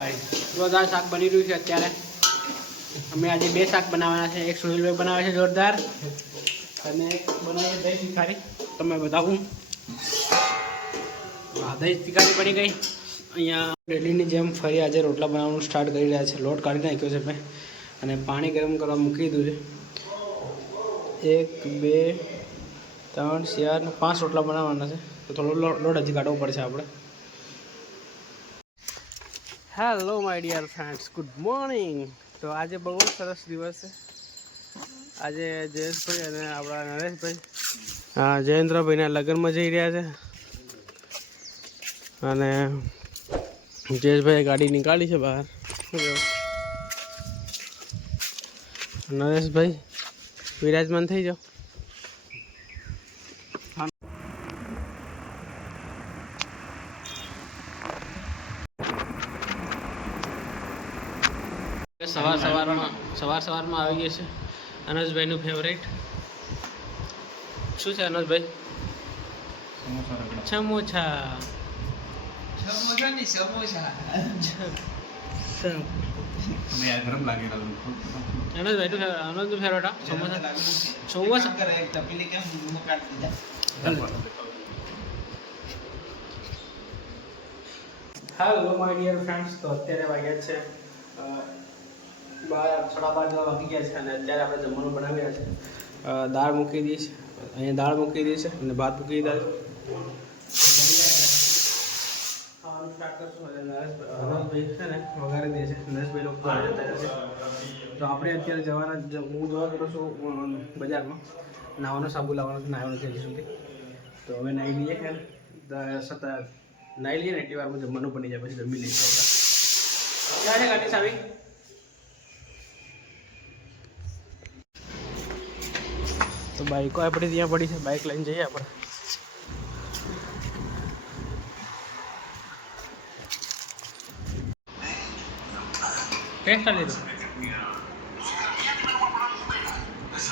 જોરદાર શાક બની રહ્યું છે અત્યારે. અમે આજે બે શાક બનાવવાના છે. એક સુનિલભાઈ બનાવે છે જોરદાર અને એક બનાવે છે દહીં તીખારી. તમે બતાવું દહીં તીખારી બની ગઈ. અહીંયા ડેલીની જેમ ફરી આજે રોટલા બનાવવાનું સ્ટાર્ટ કરી રહ્યા છે. લોટ કાઢી નાખ્યો છે મેં અને પાણી ગરમ કરવા મૂકી દીધું છે. 1 2 3 4 5 રોટલા બનાવવાના છે. તો થોડો લોટ હજી કાઢવો પડશે આપણે. Hello my dear friends, good morning. તો આજે બહુ સરસ દિવસ છે. આજે જયેશભાઈ અને આપણા નરેશભાઈ જયેન્દ્રભાઈના લગ્નમાં જઈ રહ્યા છે અને જયેશભાઈએ ગાડી નીકાળી છે બહાર. નરેશભાઈ વિરાજમાન થઈ જાઓ. સવારમાં આવી ગઈ છે અનસભાઈનું ફેવરેટ. શું છે અનસભાઈ? સમોસા. અનસભાઈનું favourite samosa. Hello my dear friends, તો અત્યારે વાગ્યા છે 12:30 વાગી ગયા છે અને અત્યારે આપણે જમવાનું બનાવી રહ્યા છે. દાળ મૂકી દઈ છે, અહીંયા દાળ મૂકી દઈ છે અને ભાત મૂકી દીધા છે. ખાવાનું સ્ટાર્ટ કરશું અને નરેશભાઈ છે ને વઘારી દે છે. નરેશભાઈ લોકો જતા રહેશે. તો આપણે અત્યારે હું જવા કરું છું બજારમાં. નાવાનો સાબુ લાવવાનો છે, નાહ્યો નથી હજી સુધી. તો હવે નાહી લઈએ કે નાહી લઈએ ને એટલી વારમાં જમવાનું બની જાય, પછી જમી લઈશું. ક્યાં છે ગાડી સાવી? તો બાઈકો આપણી ત્યાં પડી છે, બાઇક લઈને જઈએ આપણે. ટેસ્ટ લીધું.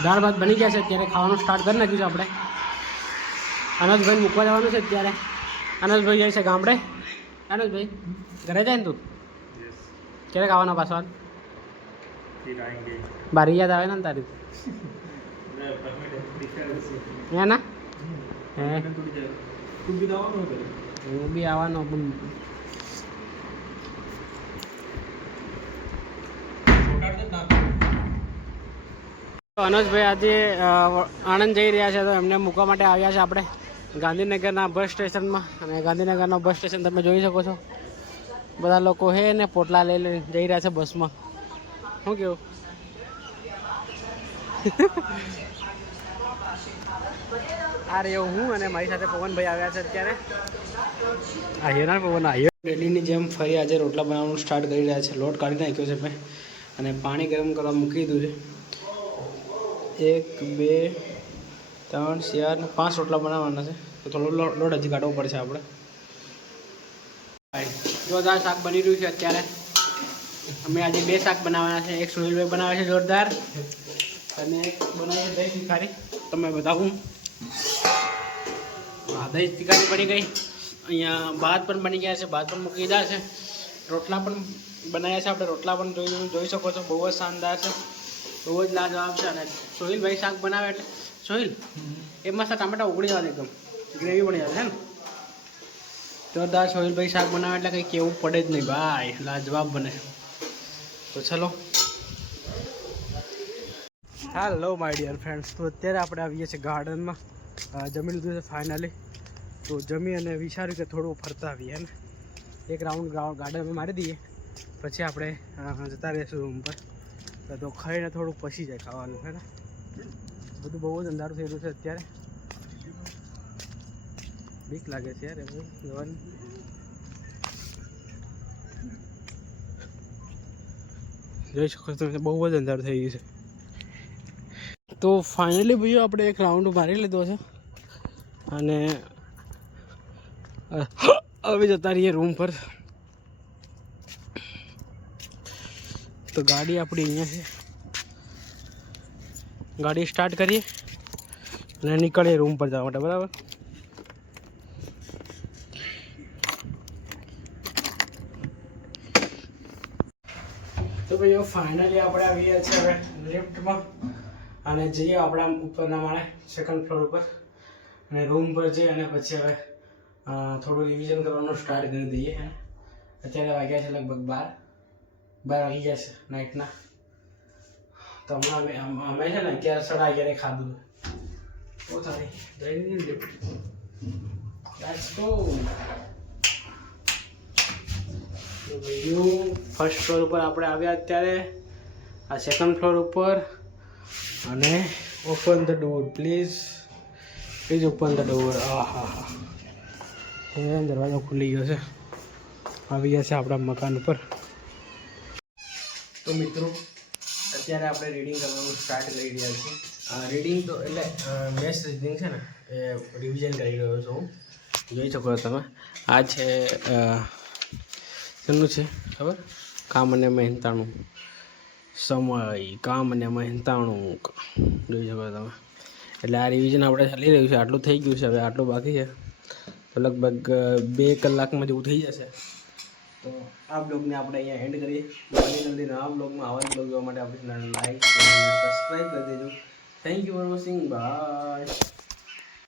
દાળ ભાત બની ગયા છે. અત્યારે ખાવાનું સ્ટાર્ટ કરી નાખ્યું છે આપણે. અનસભાઈ મૂકવા જવાનું છે અત્યારે. અનસભાઈ જાય છે ગામડે. અનસભાઈ ઘરે જાય ને તું? ક્યારે ખાવાનો પાછો? બારી યાદ આવે ને તારી? હે ના? હું બી આવવાનો પણ અનસભાઈ આજે આણંદ જઈ રહ્યા છે, તો એમને મૂકવા માટે આવ્યા છે આપણે ગાંધીનગરના બસ સ્ટેશનમાં. અને ગાંધીનગરનો બસ સ્ટેશન તમે જોઈ શકો છો. બધા લોકો હે ને પોટલા લઈને જઈ રહ્યા છે બસમાં. શું કેવું? આ રહ્યો હું અને મારી સાથે પવનભાઈ આવ્યા છે અત્યારે. આવ્યો ના પવન આવ્યો. ડેલીની જેમ ફરી આજે રોટલા બનાવવાનું સ્ટાર્ટ કરી રહ્યા છે. લોટ કાઢી નાખ્યો છે મેં અને પાણી ગરમ કરવા મૂકી દીધું છે. 1 2 3 4 5 રોટલા બનાવવાના છે. તો થોડો લોટ હજી કાઢવો પડશે આપણે. જોરદાર શાક બની રહ્યું છે અત્યારે. અમે આજે બે શાક બનાવવાના છે. એક સુનિલભાઈ બનાવે છે જોરદાર અને એક બનાવે છે દહીં તીખારી. તમે બતાવું દહીં તીખારી બની ગઈ. અહીંયા ભાત પણ બની ગયા છે, ભાત પણ મૂકી દીધા છે. રોટલા પણ બનાવ્યા છે આપણે. રોટલા પણ જોઈ શકો છો, બહુ જ શાનદાર છે, બહુ જ લાજવાબ છે. અને સોહિલભાઈ શાક બનાવે એટલે સોહિલ એ મસ્ત ટામેટા ઉગડી જવા એકદમ ગ્રેવી બની જાય છે ને જોરદાર. સોહિલભાઈ શાક બનાવે એટલે કંઈ કહેવું પડે જ નહીં ભાઈ, લાજવાબ બને. તો ચલો. હેલો માય ડિયર ફ્રેન્ડ્સ, તો અત્યારે આપણે આવીએ છીએ ગાર્ડનમાં. જમી લીધું છે ફાઇનલી. તો જમી અને વિચાર્યું કે થોડું ફરતા આવીએ ને એક રાઉન્ડ ગાર્ડનમાં મારી દઈએ, પછી આપણે જતા રહીશું રૂમ પર. તો ખાઈને થોડું પસી જાય ખાવાનું છે ને. બધું બહુ જ અંધારું થઈ રહ્યું છે અત્યારે. બીક લાગે છે યાર એવું જવાનું. જોઈ શકો છો તમે, બહુ જ અંધારું થઈ ગયું છે. તો ફાઇનલી ભાઈઓ આપણે એક રાઉન્ડ મારી લીધો છે અને હવે જતા રહીએ રૂમ પર. તો ગાડી આપણી અહીંયા છે, ગાડી સ્ટાર્ટ કરીએ અને નીકળીએ રૂમ પર જવા માટે. બરાબર. તો ભાઈઓ ફાઇનલી આપણે આવી ગયા છે હવે લિફ્ટમાં અને જઈએ આપણા ઉપરના માળે સેકન્ડ ફ્લોર ઉપર અને રૂમ પર જઈએ અને પછી હવે થોડું રિવિઝન કરવાનું સ્ટાર્ટ કરી દઈએ. અત્યારે વાગ્યા છે લગભગ 12 વાગી ગયા છે નાઇટના. તો હમણાં અમે છે ને 11:30 ખાધું. ઓ તારી જઈ lift. Let's go. First floor ઉપર આપણે આવ્યા અત્યારે. આ સેકન્ડ ફ્લોર ઉપર અને open the door please open the door. દરવાજો ખુલી ગયો છે. આવી ગયા છે આપણા મકાન ઉપર. તો મિત્રો અત્યારે આપણે રીડિંગ કરવાનું સ્ટાર્ટ કરી રહ્યા છીએ. રીડિંગ તો એટલે બેસ્ટ રીડિંગ છે ને એ રિવિઝન કરી રહ્યો છું હું. જોઈ શકો છો તમે. આ છે શેનું છે ખબર? કામ અને મહેનતાણું સમય. કામ અને મહેનતાણું જોઈ શકો તમે. એટલે આ રિવિઝન આપણે ચાલી રહ્યું છે. આટલું થઈ ગયું છે, હવે આટલું બાકી છે. તો લગભગ 2 કલાકમાં જેવું થઈ જશે. તો આ બ્લોગને આપણે અહીંયા એન્ડ કરીએ. જલ્દી નવા બ્લોગમાં આવા જ બ્લોગ જોવા માટે આપણે ચેનલ લાઈક સબસ્ક્રાઈબ કરી દેજો. Thank you for watching. By.